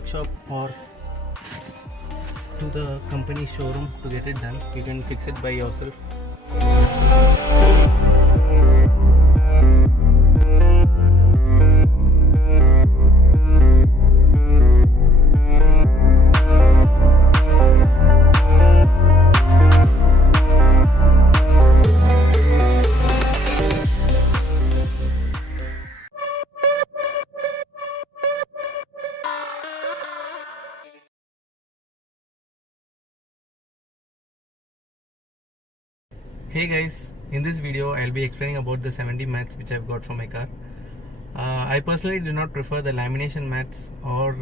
workshop or to the company showroom to get it done. You can fix it by yourself. Hey guys, in this video I'll be explaining about the 70 mats which I've got for my car. I personally do not prefer the lamination mats or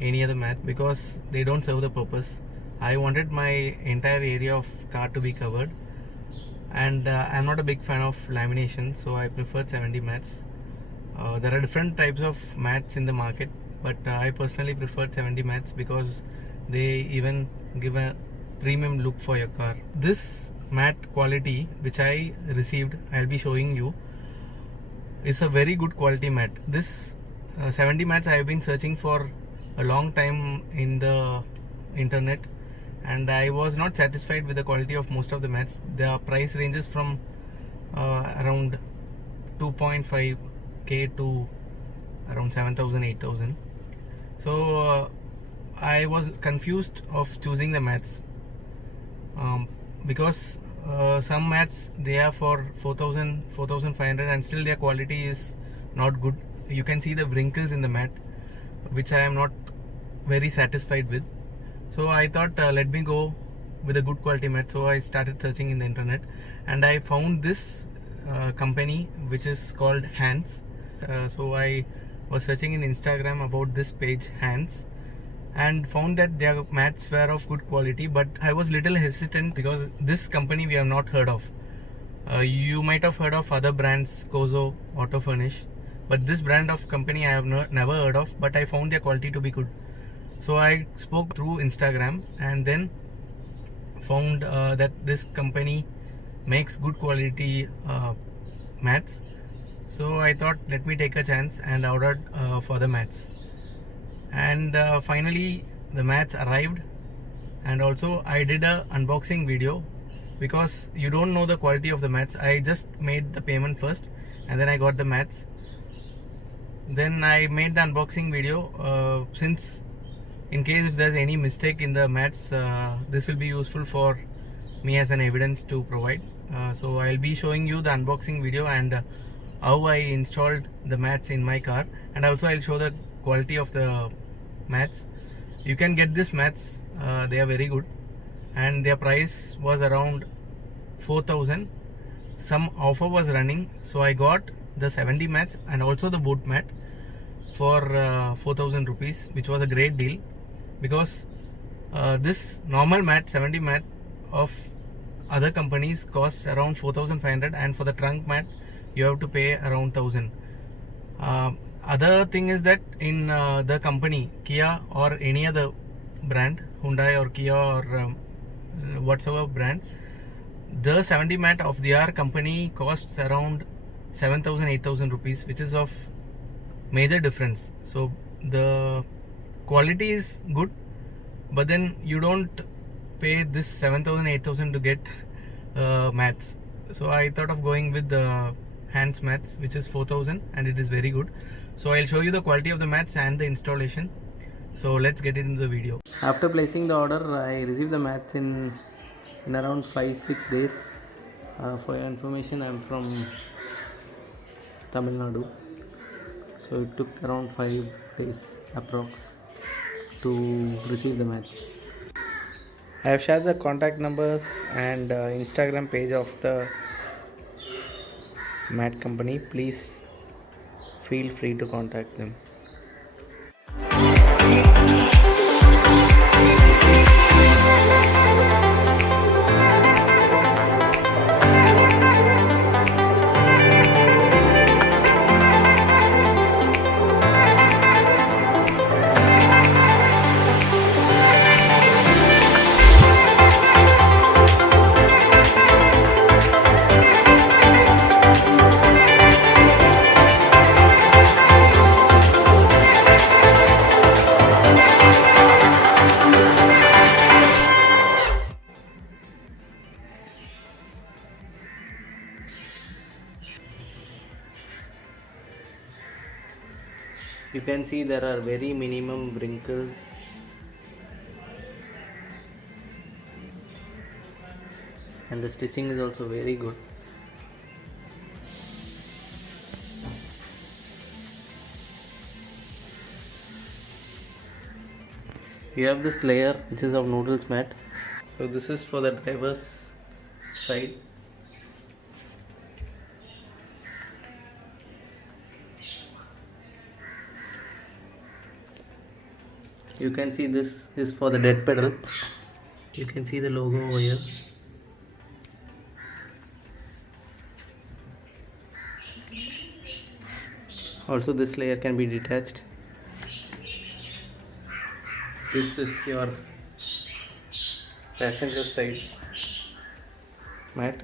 any other mat because they don't serve the purpose. I wanted my entire area of car to be covered, and I'm not a big fan of lamination, so I preferred 70 mats. There are different types of mats in the market, but I personally preferred 70 mats because they even give a premium look for your car. This mat quality which I received, I'll be showing you, is a very good quality mat. This 70 mats I have been searching for a long time in the internet, and I was not satisfied with the quality of most of the mats. The price ranges from around 2.5k to around 7,000 8,000. So I was confused of choosing the mats. Because some mats they are for 4,000 4,500 and still their quality is not good. You can see the wrinkles in the mat, which I am not very satisfied with. So I thought let me go with a good quality mat. So I started searching in the internet and I found this company which is called Hands. So I was searching in Instagram about this page Hands and found that their mats were of good quality, but I was little hesitant because this company we have not heard of. You might have heard of other brands, Kozo, Auto Furnish, but this brand of company I have never heard of, but I found their quality to be good. So I spoke through Instagram and then found that this company makes good quality mats. So I thought let me take a chance and ordered for the mats. And finally the mats arrived, and also I did a unboxing video because you don't know the quality of the mats. I just made the payment first and then I got the mats. Then I made the unboxing video since in case if there's any mistake in the mats, this will be useful for me as an evidence to provide. So I'll be showing you the unboxing video and how I installed the mats in my car, and also I'll show the quality of the mats. You can get these mats, they are very good, and their price was around 4,000. Some offer was running, so I got the 70 mats and also the boot mat for 4,000 rupees, which was a great deal because this normal mat 70 mat of other companies costs around 4,500, and for the trunk mat you have to pay around 1,000. Other thing is that in the company Kia or any other brand, Hyundai or Kia or whatsoever brand, the 70 mat of their company costs around 7,000 8,000 rupees, which is of major difference. So the quality is good, but then you don't pay this 7,000 8,000 to get mats. So I thought of going with the Hands mats, which is 4,000, and it is very good. So I'll show you the quality of the mats and the installation. So let's get into the video. After placing the order, I received the mats in around 5-6 days. For your information, I'm from Tamil Nadu, so it took around 5 days approx to receive the mats. I have shared the contact numbers and Instagram page of the mat company. Please feel free to contact them. can see there are very minimum wrinkles. And the stitching is also very good. You have this layer which is of noodles mat. So this is for the driver's side. You can see this is for the dead pedal. You can see the logo over here. Also this layer can be detached. This is your passenger side mat.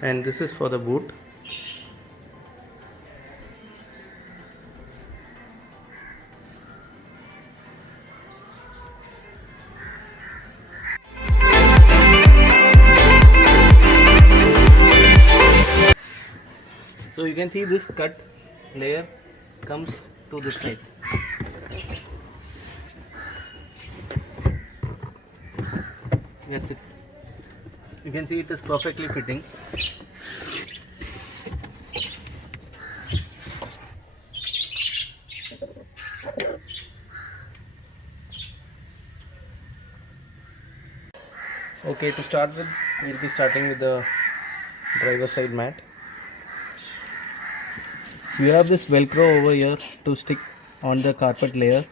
And this is for the boot. So you can see this cut layer comes to this side. That's it. You can see it is perfectly fitting. Okay, to start with, we'll be starting with the driver side mat. You have this velcro over here to stick on the carpet layer.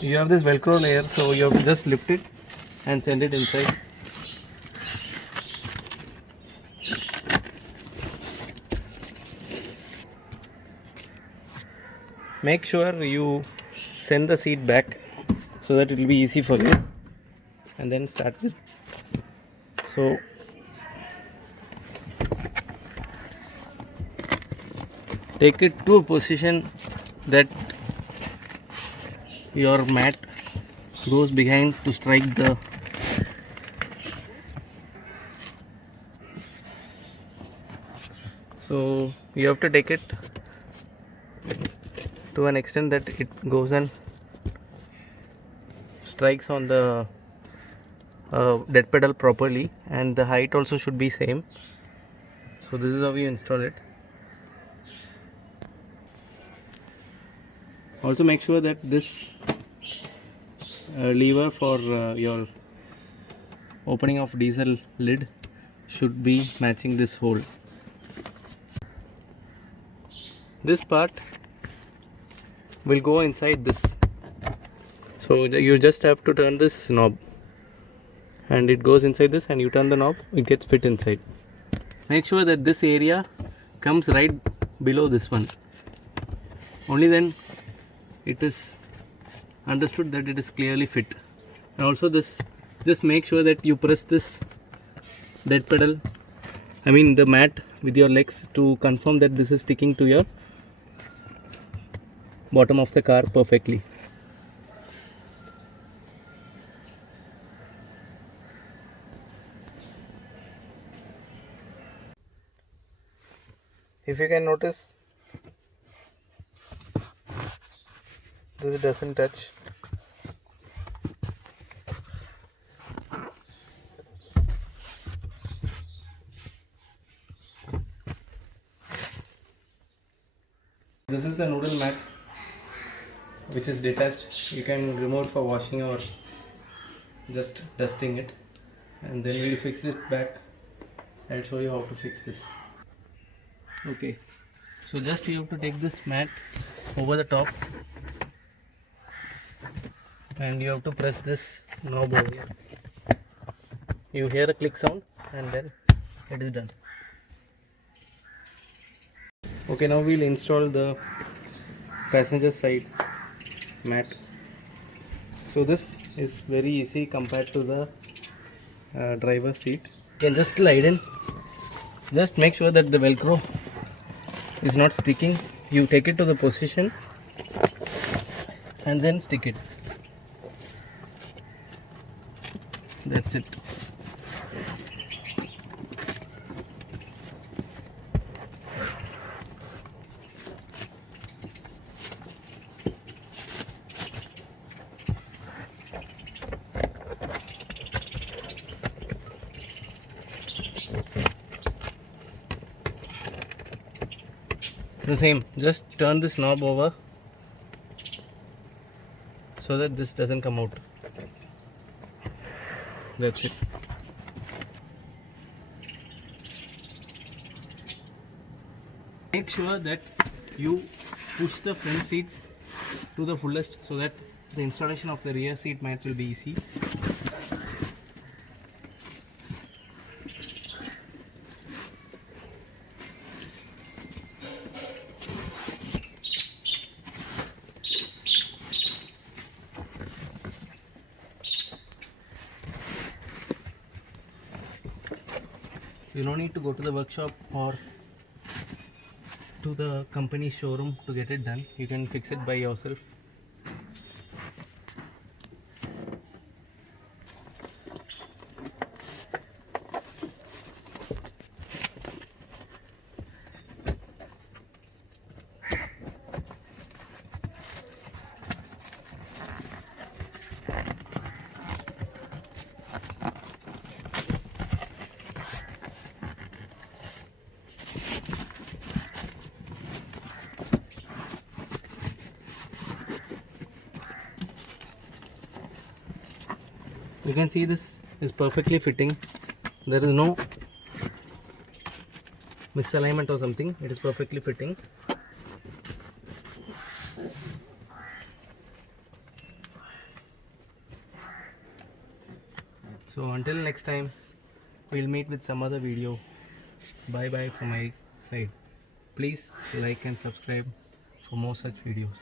You have this velcro layer, so you have to just lift it and send it inside. Make sure you send the seat back so that it will be easy for you, and then start with. So take it to a position that your mat goes behind to strike the so you have to take it to an extent that it goes and strikes on the dead pedal properly, and the height also should be same. So this is how you install it. Also make sure that this lever for your opening of diesel lid should be matching this hole. This part will go inside this, so you just have to turn this knob and it goes inside this, and you turn the knob, it gets fit inside. Make sure that this area comes right below this one, only then it is understood that it is clearly fit. And also this, just make sure that you press this dead pedal, the mat, with your legs to confirm that this is sticking to your bottom of the car perfectly. If you can notice, this doesn't touch. This is the noodle mat which is detached. You can remove for washing or just dusting it, and then we'll fix it back. I'll show you how to fix this. Okay, so just you have to take this mat over the top and you have to press this knob over here. You hear a click sound and then it is done. Okay, now we'll install the passenger side mat. So this is very easy compared to the driver seat. You can just slide in. Just make sure that the velcro is not sticking. You take it to the position and then stick it. That's it. The same, just turn this knob over so that this doesn't come out. That's it. Make sure that you push the front seats to the fullest so that the installation of the rear seat mats will be easy. You don't need to go to the workshop or to the company showroom to get it done. You can fix it by yourself. You can see this is perfectly fitting. There is no misalignment or something. It is perfectly fitting. So until next time, we'll meet with some other video. Bye bye from my side. Please like and subscribe for more such videos.